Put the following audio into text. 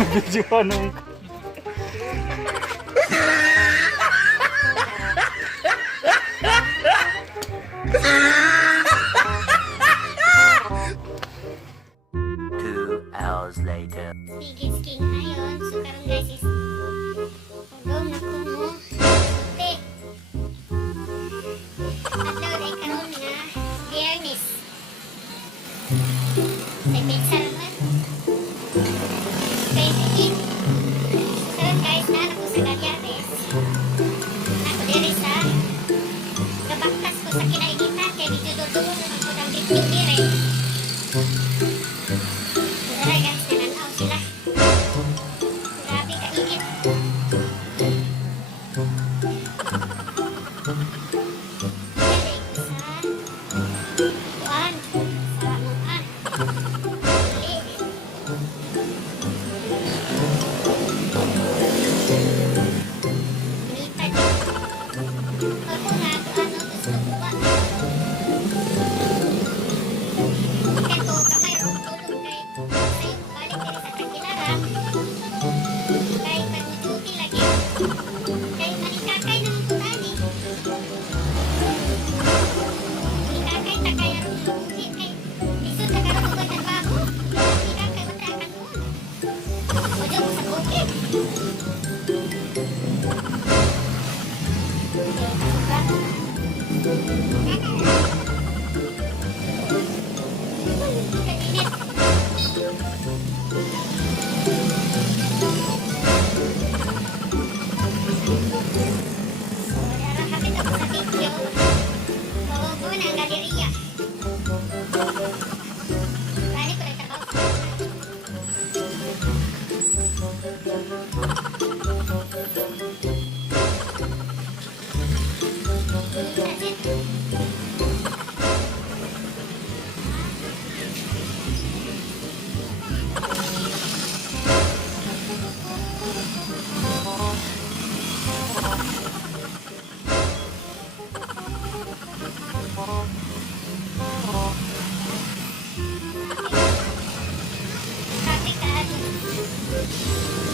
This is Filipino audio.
Video ano? Later. Bigis king ayon. So karon guys is hugom na kuno. Te. Adlaw day karon nga Biyernes. Say pizza naman. Okay, eat. Karon guys na ako sa Galyares. Ako diri sa gabaktas ko sa kinaigitan kay dito dudungon naman ko ng picnic dire. Tara guys, nananaw sila. Grabe kainit. Galing ko sa kuan, sa lamuan. Minitad. Ako nga, ano, gusto ko ba? Ito, kamay ro tulog kay sayo balik diri sa Tagbilaran. Kay pag-duty lagi. Kay manikakay naman ko tani. Manikakay ta kaya ro lugi kay isod na karon ko trabaho. Manikakay mo ta kanon. Ojo ko sa bukid. Kainit. So, narahapit ako sa video. Maubo na ang galeriya. Balik ko nagtrabaho. That's it. Traffic ka.